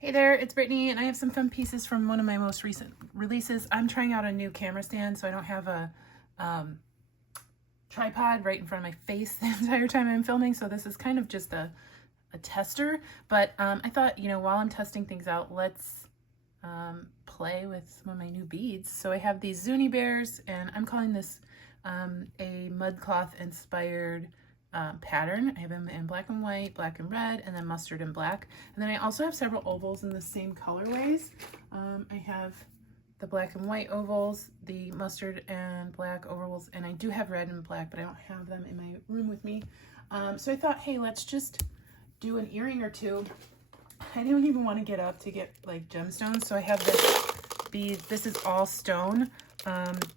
Hey there, it's Brittany, and I have some fun pieces from one of my most recent releases. I'm trying out a new camera stand, so I don't have a tripod right in front of my face the entire time I'm filming, so this is kind of just a tester. But I thought, while I'm testing things out, let's play with some of my new beads. So I have these Zuni bears, and I'm calling this a mud cloth inspired pattern. I have them in black and white, black and red, and then mustard and black. And then I also have several ovals in the same colorways. I have the black and white ovals, the mustard and black ovals, and I do have red and black, but I don't have them in my room with me. So I thought, hey, let's just do an earring or two. I don't even want to get up to get like gemstones, so I have this bead. This is all stone.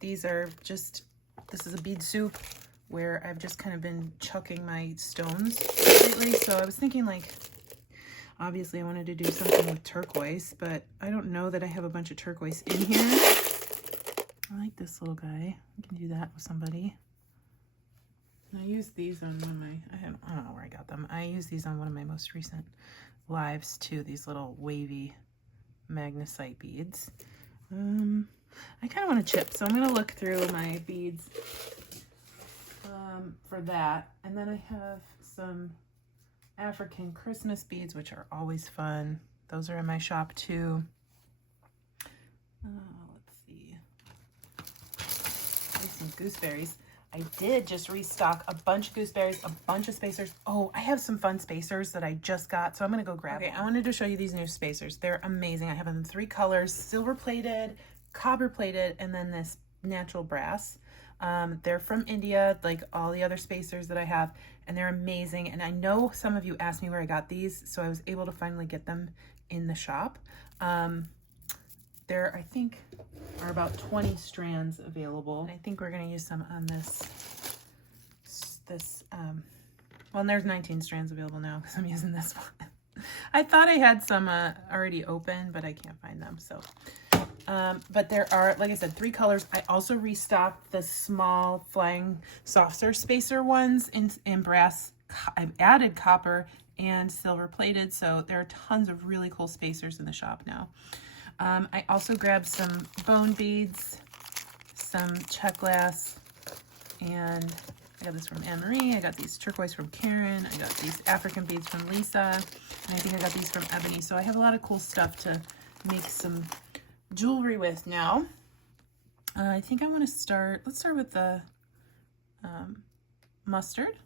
These are just, this is a bead soup where I've just kind of been chucking my stones lately. So I was thinking, like, obviously I wanted to do something with turquoise, but I don't know that I have a bunch of turquoise in here. I like this little guy. I can do that with somebody. And I used these on one of my, I don't know where I got them. I used these on one of my most recent lives too, these little wavy magnesite beads. I kind of want to chip, so I'm going to look through my beads for that. And then I have some African Christmas beads, which are always fun. Those are in my shop too. Let's see. There's some gooseberries. I did just restock a bunch of gooseberries, a bunch of spacers. Oh, I have some fun spacers that I just got, so I'm gonna go grab them. I wanted to show you these new spacers. They're amazing. I have them in 3 colors: silver plated, copper plated, and then this natural brass. They're from India, like all the other spacers that I have, and they're amazing. And I know some of you asked me where I got these, so I was able to finally get them in the shop. There, I think, are about 20 strands available. And I think we're going to use some on this, well, there's 19 strands available now because I'm using this one. I thought I had some already open, but I can't find them, so. But there are, like I said, 3 colors. I also restocked the small flying saucer spacer ones in brass. I've added copper and silver plated, so there are tons of really cool spacers in the shop now. I also grabbed some bone beads, some Czech glass, and I got this from Anne-Marie. I got these turquoise from Karen. I got these African beads from Lisa. And I think I got these from Ebony. So I have a lot of cool stuff to make some jewelry with now. I think I want to start, let's start with the mustard.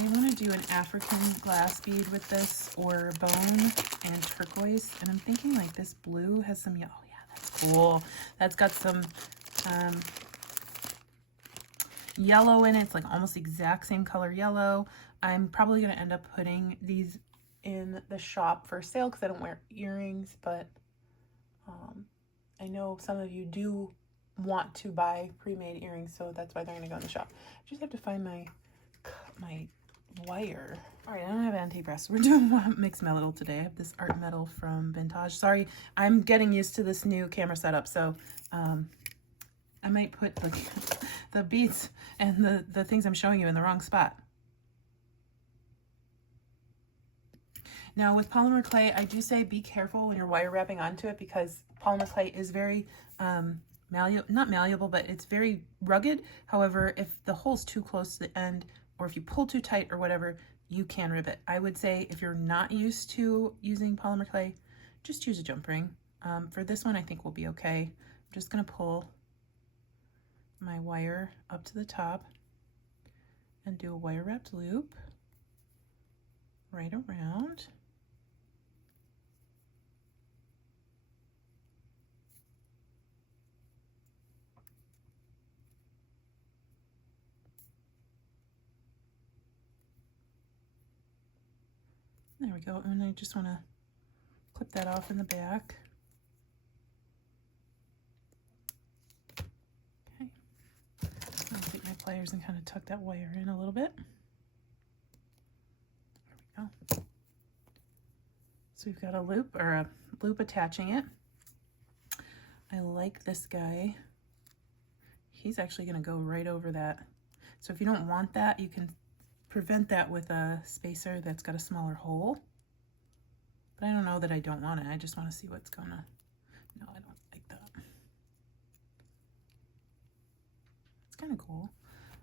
I want to do an African glass bead with this, or bone and turquoise. And I'm thinking like this blue has some yellow. Oh yeah, that's cool. That's got some yellow in it. It's like almost the exact same color yellow. I'm probably going to end up putting these in the shop for sale because I don't wear earrings, but I know some of you do want to buy pre-made earrings, so that's why they're going to go in the shop. I just have to find my wire. All right, I don't have antique brass. We're doing mixed metal today. I have this art metal from Vintage. Sorry, I'm getting used to this new camera setup, so I might put the beads and the things I'm showing you in the wrong spot. Now with polymer clay, I do say be careful when you're wire wrapping onto it, because polymer clay is very not malleable, but it's very rugged. However, if the hole's too close to the end, or if you pull too tight or whatever, you can rip it. I would say if you're not used to using polymer clay, just use a jump ring. For this one, I think we'll be okay. I'm just gonna pull my wire up to the top and do a wire wrapped loop right around. There we go, and I just want to clip that off in the back. Okay, I'm gonna take my pliers and kind of tuck that wire in a little bit. There we go. So we've got a loop attaching it. I like this guy. He's actually going to go right over that. So if you don't want that, you can prevent that with a spacer that's got a smaller hole. But I don't know that I don't want it. I just want to see what's gonna, no, I don't like that. It's kind of cool.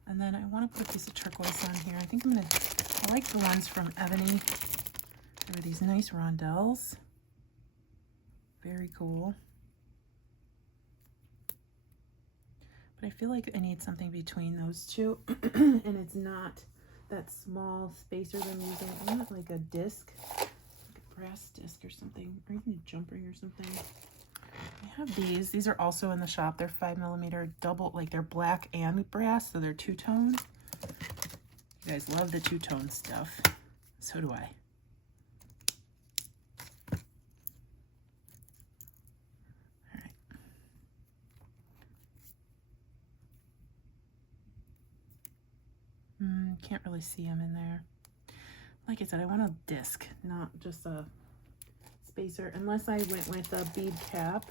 And then I want to put a piece of turquoise on here. I think I'm gonna, I like the ones from Ebony. There were these nice rondelles. Very cool. But I feel like I need something between those two. And it's not that small spacer that I'm using. I want like a disc, like a brass disc or something, or even a jump ring or something. I have these. These are also in the shop. They're 5mm double, like they're black and brass, so they're two-tone. You guys love the two-tone stuff. So do I. Can't really see them in there. Like I said, I want a disc, not just a spacer, unless I went with a bead cap.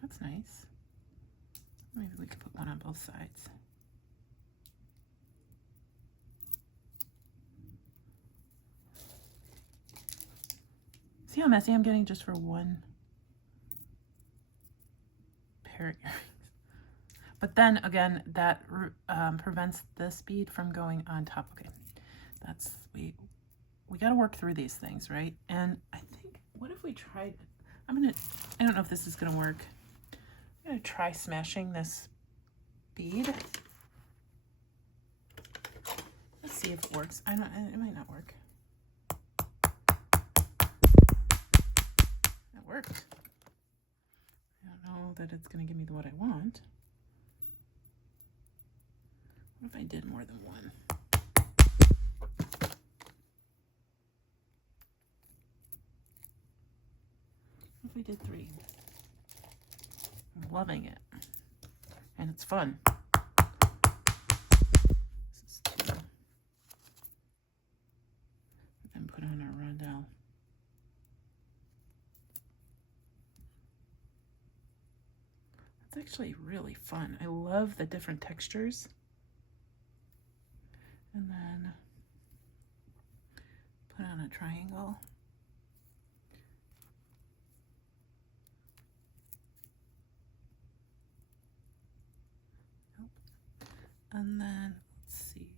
That's nice. Maybe we could put one on both sides. See how messy I'm getting just for one pair of earrings? But then again, that prevents this bead from going on top. Okay, that's, we got to work through these things, right? And I think, what if we tried, I don't know if this is going to work. I'm going to try smashing this bead. Let's see if it works. It might not work. It worked. I don't know that it's going to give me what I want. What if I did more than one? What if we did 3? I'm loving it. And it's fun. This is 2. And then put on our rondelle. It's actually really fun. I love the different textures. And then put on a triangle. Nope. And then, let's see.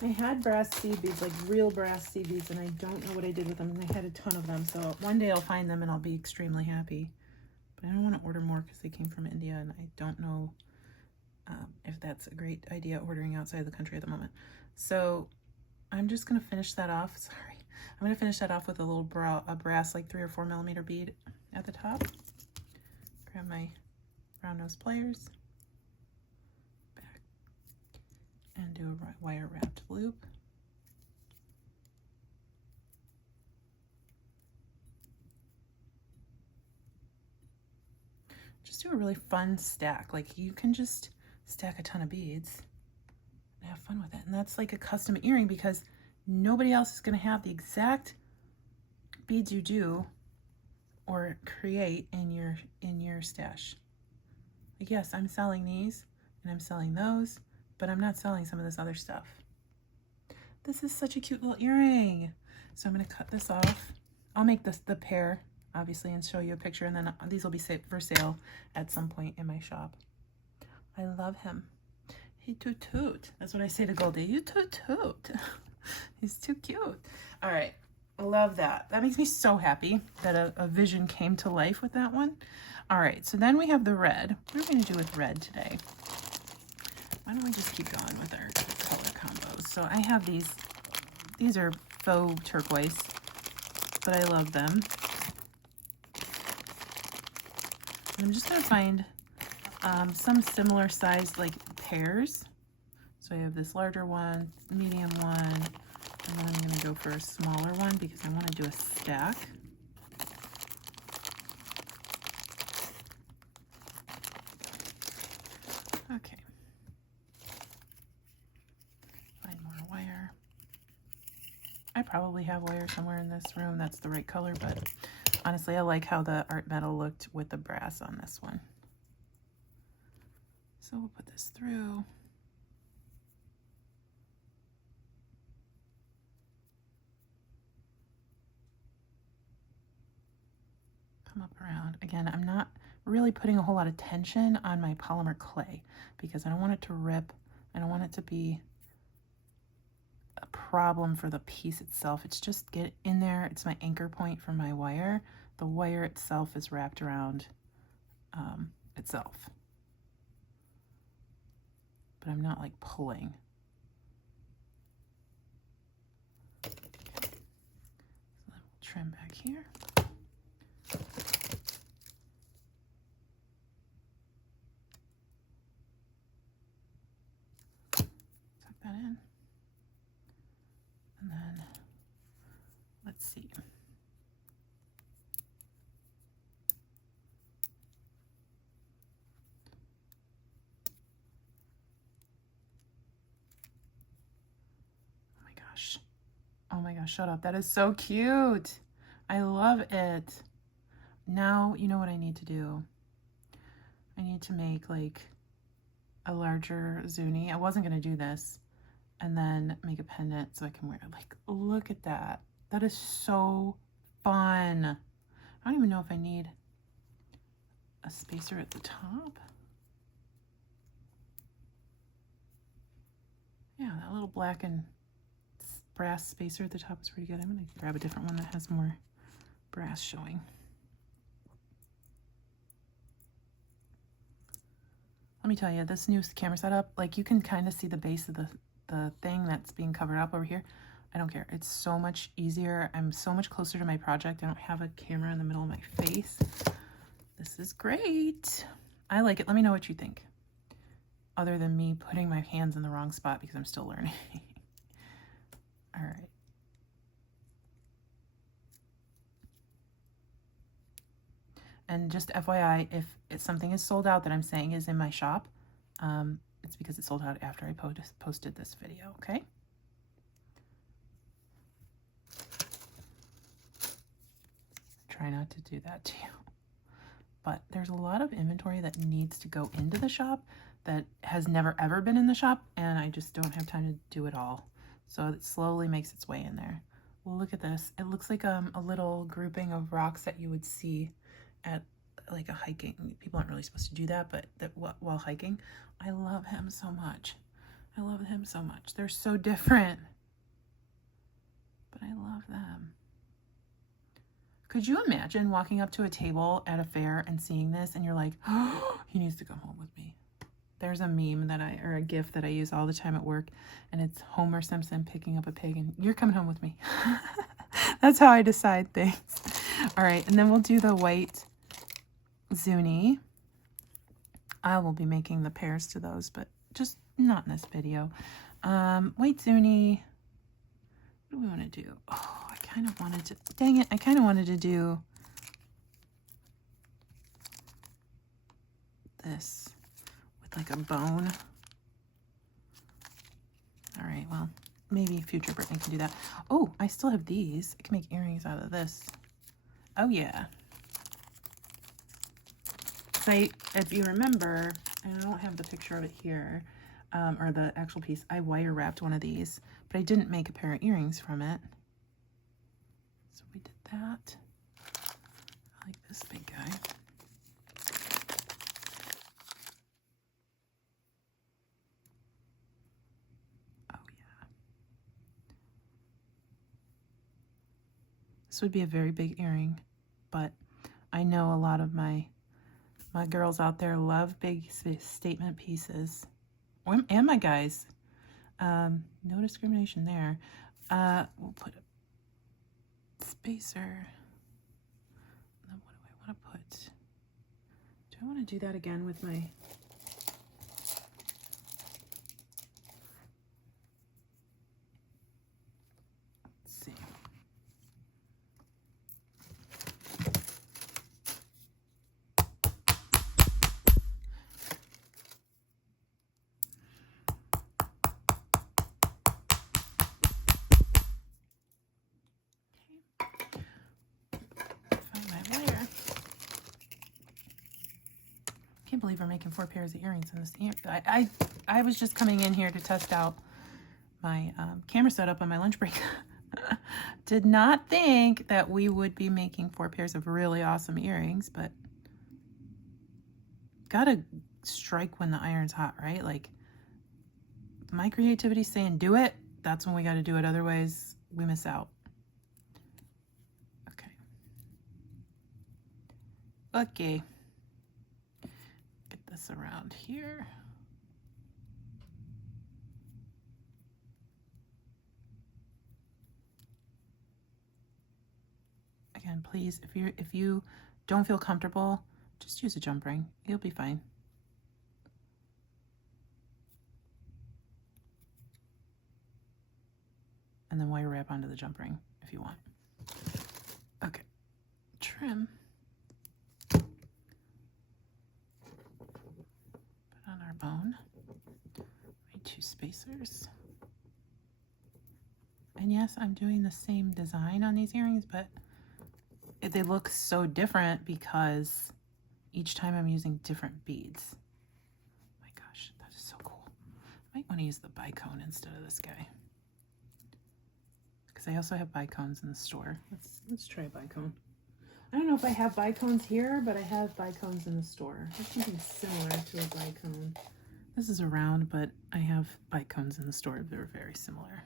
I had brass seed beads, like real brass seed beads, and I don't know what I did with them, and I had a ton of them, so one day I'll find them and I'll be extremely happy. But I don't want to order more because they came from India, and I don't know if that's a great idea, ordering outside the country at the moment. So I'm just going to finish that off. Sorry. I'm going to finish that off with a little brass, like 3 or 4mm bead at the top. Grab my round nose pliers. And do a wire wrapped loop. Just do a really fun stack. Like, you can just stack a ton of beads and have fun with it. And that's like a custom earring because nobody else is going to have the exact beads you do or create in your stash. Like, yes, I'm selling these and I'm selling those, but I'm not selling some of this other stuff. This is such a cute little earring. So I'm going to cut this off. I'll make this the pair, obviously, and show you a picture, and then these will be for sale at some point in my shop. I love him. He toot toot. That's what I say to Goldie. You toot toot. He's too cute. All right. I love that. That makes me so happy that a vision came to life with that one. All right. So then we have the red. What are we going to do with red today? Why don't we just keep going with our color combos? So I have these. These are faux turquoise, but I love them. And I'm just going to find some similar sized like pairs. So I have this larger one, medium one, and then I'm going to go for a smaller one because I want to do a stack. probably have wire somewhere in this room that's the right color, but honestly, I like how the art metal looked with the brass on this one. So we'll put this through. Come up around. Again, I'm not really putting a whole lot of tension on my polymer clay because I don't want it to rip. I don't want it to be a problem for the piece itself. It's just get in there. It's my anchor point for my wire. The wire itself is wrapped around itself. But I'm not like pulling. Okay. So then we'll trim back here. Tuck that in. And then let's see. Oh my gosh, shut up. That is so cute. I love it. Now, you know what I need to do? I need to make like a larger Zuni. I wasn't going to do this. And then make a pendant so I can wear it. Like, look at that. That is so fun. I don't even know if I need a spacer at the top. Yeah, that little black and brass spacer at the top is pretty good. I'm going to grab a different one that has more brass showing. Let me tell you, this new camera setup, like you can kind of see the base of the thing that's being covered up over here. I don't care. It's so much easier. I'm so much closer to my project. I don't have a camera in the middle of my face. This is great. I like it. Let me know what you think. Other than me putting my hands in the wrong spot because I'm still learning. All right. And just FYI, if something is sold out that I'm saying is in my shop, it's because it sold out after I posted this video, okay? Try not to do that to you. But there's a lot of inventory that needs to go into the shop that has never ever been in the shop, and I just don't have time to do it all. So it slowly makes its way in there. Well, look at this. It looks like a little grouping of rocks that you would see at like a hiking. People aren't really supposed to do that, but while hiking. I love him so much. I love him so much. They're so different, but I love them. Could you imagine walking up to a table at a fair and seeing this and you're like, oh, he needs to come home with me. There's a meme that or a GIF that I use all the time at work, and it's Homer Simpson picking up a pig and you're coming home with me. That's how I decide things. All right, and then we'll do the white Zuni. I will be making the pairs to those, but just not in this video. White Zuni. What do we want to do? Oh, I kind of wanted to, dang it, I kind of wanted to do this with like a bone. All right, well, maybe future Brittany can do that. Oh, I still have these. I can make earrings out of this. Oh, yeah. If you remember, and I don't have the picture of it here, or the actual piece, I wire wrapped one of these, but I didn't make a pair of earrings from it. So we did that. I like this big guy. Oh yeah. This would be a very big earring, but I know a lot of my girls out there love big statement pieces, and my guys. No discrimination there. We'll put a spacer. And then what do I want to put? Do I want to do that again with my... Let's see. can't believe we're making 4 pairs of earrings in this ear. I was just coming in here to test out my camera setup on my lunch break. Did not think that we would be making 4 pairs of really awesome earrings, but gotta strike when the iron's hot, right? Like, my creativity's saying do it. That's when we got to do it. Otherwise, we miss out. Okay. Get this around here. Again, please, if you don't feel comfortable, just use a jump ring. You'll be fine. And then wire wrap onto the jump ring if you want. Okay. Trim. Put on our bone. My 2 spacers. And yes, I'm doing the same design on these earrings, but they look so different because each time I'm using different beads. My gosh, that is so cool. I might want to use the bicone instead of this guy, because I also have bicones in the store. Let's try a bicone. I don't know if I have bicones here, but I have bicones in the store. There's something similar to a bicone. This is a round, but I have bicones in the store. They're very similar.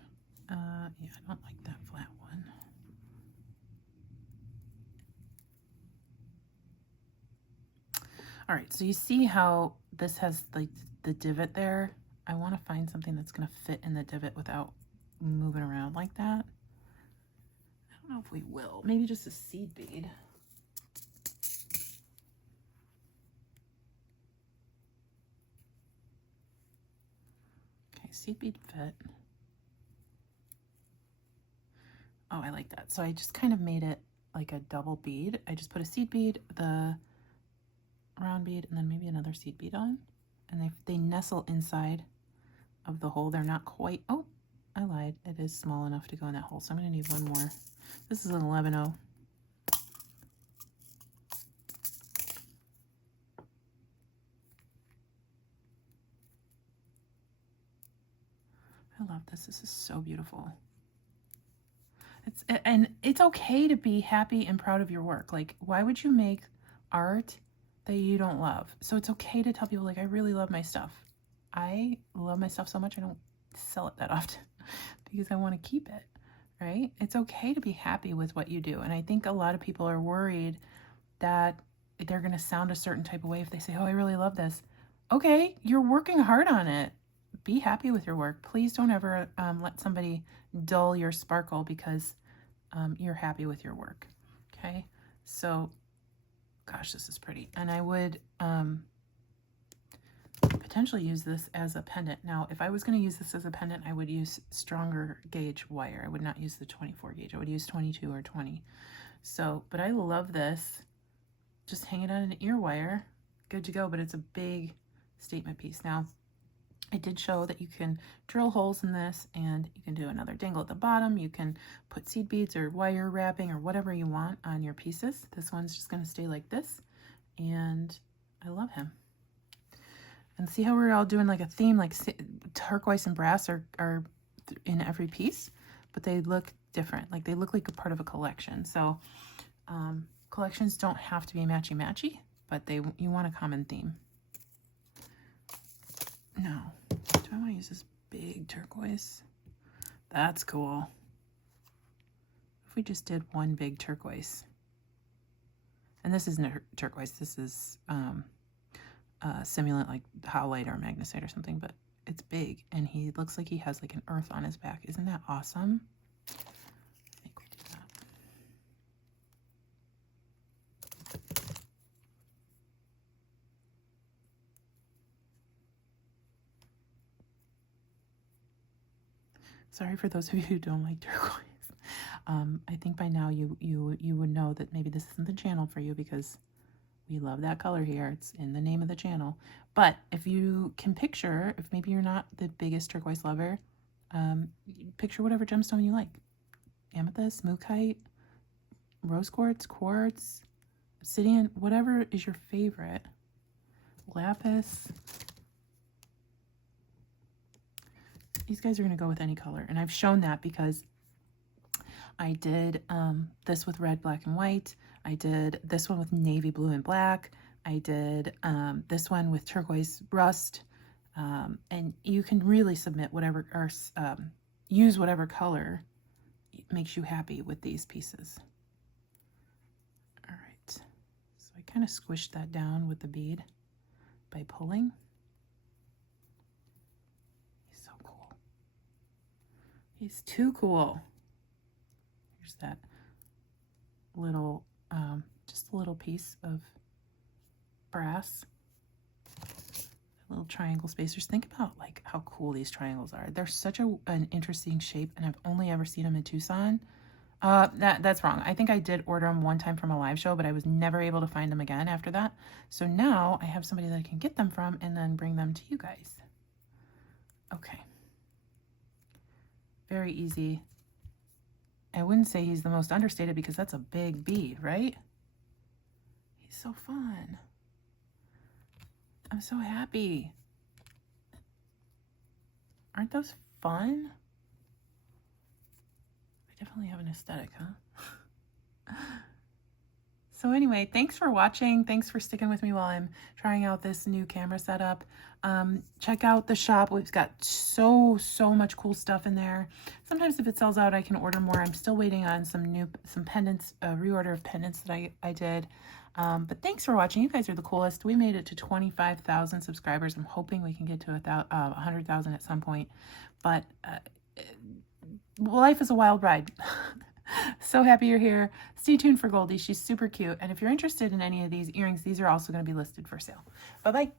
Yeah, I don't like that flat one. All right, so you see how this has like the divot there? I want to find something that's going to fit in the divot without moving around like that. I don't know if we will. Maybe just a seed bead. Okay, seed bead fit. Oh, I like that. So I just kind of made it like a double bead. I just put a seed bead, the round bead, and then maybe another seed bead on. And they nestle inside of the hole. They're not quite, oh, I lied. It is small enough to go in that hole. So I'm going to need one more. This is an 11-0. I love this. This is so beautiful. It's okay to be happy and proud of your work. Like, why would you make art that you don't love? So it's okay to tell people, like, I really love my stuff. I love my stuff so much I don't sell it that often because I want to keep it, right? It's okay to be happy with what you do. And I think a lot of people are worried that they're going to sound a certain type of way if they say, oh, I really love this. Okay, you're working hard on it. Be happy with your work. Please don't ever let somebody dull your sparkle because you're happy with your work. Okay, so gosh, this is pretty. And I would potentially use this as a pendant. Now, if I was going to use this as a pendant, I would use stronger gauge wire. I would not use the 24 gauge. I would use 22 or 20. So, but I love this. Just hang it on an ear wire. Good to go, but it's a big statement piece. Now, I did show that you can drill holes in this and you can do another dangle at the bottom. You can put seed beads or wire wrapping or whatever you want on your pieces. This one's just going to stay like this. And I love him. And see how we're all doing like a theme, like turquoise and brass are in every piece, but they look different. Like they look like a part of a collection. So collections don't have to be matchy-matchy, but you want a common theme. Now, do I want to use this big turquoise? That's cool. If we just did one big turquoise. And this isn't turquoise, this is simulant like howlite or magnesite or something, but it's big and he looks like he has like an earth on his back. Isn't that awesome? I think we do that. Sorry for those of you who don't like turquoise. I think by now you would know that maybe this isn't the channel for you because we love that color here. It's in the name of the channel. But if you can picture, if maybe you're not the biggest turquoise lover, picture whatever gemstone you like. Amethyst, mookaite, rose quartz, obsidian, whatever is your favorite. lapis. These guys are going to go with any color. And I've shown that because I did this with red, black, and white. I did this one with navy blue and black. I did this one with turquoise rust. And you can really submit whatever, or use whatever color makes you happy with these pieces. All right. So I kind of squished that down with the bead by pulling. He's so cool. He's too cool. Here's that little, just a little piece of brass. Little triangle spacers. Think about like how cool these triangles are. They're such an interesting shape, and I've only ever seen them in Tucson. That's wrong. I think I did order them one time from a live show, but I was never able to find them again after that. So now I have somebody that I can get them from and then bring them to you guys. Okay. Very easy. I wouldn't say he's the most understated because that's a big bead, right? He's so fun. I'm so happy. Aren't those fun? I definitely have an aesthetic, huh? So anyway, thanks for watching. Thanks for sticking with me while I'm trying out this new camera setup. Check out the shop. We've got so much cool stuff in there. Sometimes if it sells out, I can order more. I'm still waiting on some pendants, reorder of pendants that I did. But thanks for watching. You guys are the coolest. We made it to 25,000 subscribers. I'm hoping we can get to 100,000 at some point. But life is a wild ride. So happy you're here. Stay tuned for Goldie. She's super cute. And if you're interested in any of these earrings, these are also going to be listed for sale. Bye-bye.